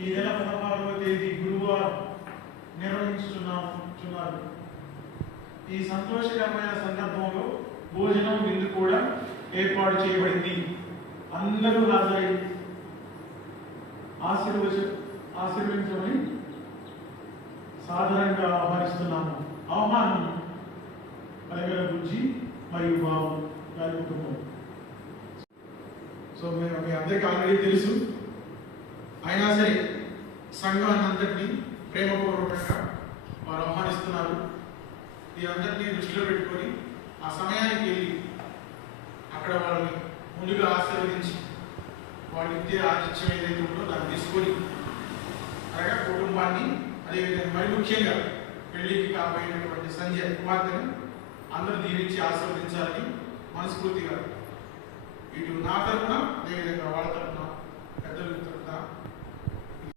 ఈ నెల 16వ తేదీ గురువారం నిర్వహించుతున్నారు. ఈ సంతోషకరమైన సందర్భంలో భోజనం విందు కూడా ఏర్పాటు చేయబడింది. అందరూ హాజరై ఆశీర్వదించమని సాధారణంగా ఆహ్వానిస్తున్నాము. ఆహ్వానం పలగల బుజ్జి మరియు బాబు గారి కుటుంబం. సో మీ అందరికీ ఆల్రెడీ తెలుసు, అయినా సరే సంఘాన్ని అంతటినీ ప్రేమపూర్వకంగా వారు ఆహ్వానిస్తున్నారు. ఈ అందరినీ దృష్టిలో పెట్టుకొని ఆ సమయానికి వెళ్ళి అక్కడ వాళ్ళని ముందుగా ఆశీర్వదించి వాళ్ళ ఇచ్చే ఆతిథ్యం ఏదైతే ఉందో దాన్ని తీసుకొని అనగా కుటుంబాన్ని, అదేవిధంగా మరి ముఖ్యంగా పెళ్లికి కాబోయేటటువంటి సంజయ్ కుమార్తెను అందరూ దీవించి ఆశీర్వదించాలని మనస్ఫూర్తిగా ఇటు నా తరఫున, అదేవిధంగా వాళ్ళ తరఫున పెద్దలు